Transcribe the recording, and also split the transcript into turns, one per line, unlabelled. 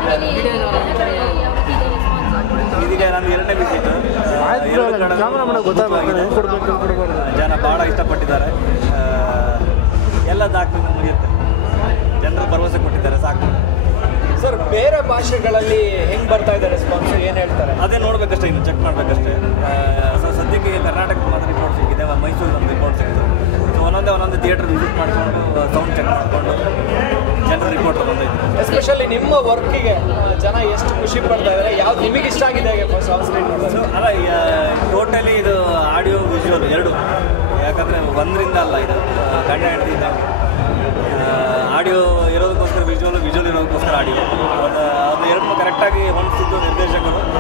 ಇದೀಗ ನಾನು ಎರಡನೇ ವಿಸಿಟ್. ಜನ ಭಾಳ ಇಷ್ಟಪಟ್ಟಿದ್ದಾರೆ. ಎಲ್ಲ ದಾಖಲೆ ಮುಗಿಯುತ್ತೆ. ಜನರು ಭರವಸೆ ಕೊಟ್ಟಿದ್ದಾರೆ, ಸಾಕು.
ಸರ್, ಬೇರೆ ಭಾಷೆಗಳಲ್ಲಿ ಹೆಂಗೆ ಬರ್ತಾ ಇದೆ ರೆಸ್ಪಾನ್ಸ್, ಏನು ಹೇಳ್ತಾರೆ?
ಅದೇ ನೋಡಬೇಕಷ್ಟೇ, ಇನ್ನು ಚೆಕ್ ಮಾಡಬೇಕಷ್ಟೇ. ಸದ್ಯಕ್ಕೆ ಕರ್ನಾಟಕದ ಮಾತ್ರ ರಿಪೋರ್ಟ್ ಸಿಕ್ಕಿದೆ, ಮೈಸೂರಿಗೆ ಒಂದು ರಿಪೋರ್ಟ್ ಸಿಕ್ಕಿತು. ಸೊ ಒಂದೊಂದೇ ಥಿಯೇಟರ್ ವಿಸಿಟ್ ಮಾಡಿಕೊಂಡು ಸೌಂಡ್ ಚೆಕ್ ಮಾಡಿಕೊಂಡು ಜನರು ರಿಪೋರ್ಟ್ ತೊಗೊಂಡಿದ್ದೆ.
ಎಸ್ಪೆಷಲಿ ನಿಮ್ಮ ವರ್ಕಿಗೆ ಜನ ಎಷ್ಟು ಖುಷಿ ಪಡ್ತಾ ಇದ್ದಾರೆ, ಯಾವ್ದು ನಿಮಗೆ ಇಷ್ಟ ಆಗಿದೆ ಸಾಂಗ್ ಸ್ಕ್ರೀನ್ ನೋಡೋದು?
ಅಲ್ಲ, ಟೋಟಲಿ ಇದು ಆಡಿಯೋ ವಿಜುವಲ್ ಎರಡು, ಯಾಕಂದರೆ ಒಂದರಿಂದ ಅಲ್ಲ, ಇದು ಗಂಡ ಹೆಂಡತಿ ಇದ್ದಂಗೆ. ಆಡಿಯೋ ಇರೋದಕ್ಕೋಸ್ಕರ ವಿಜುವಲ್ ಇರೋದಕ್ಕೋಸ್ಕರ ಆಡಿಯೋ, ಅದು ಎರಡನ್ನೂ ಕರೆಕ್ಟಾಗಿ ಹೊಂದಿಸಿದ್ದು ನಿರ್ದೇಶಕರು.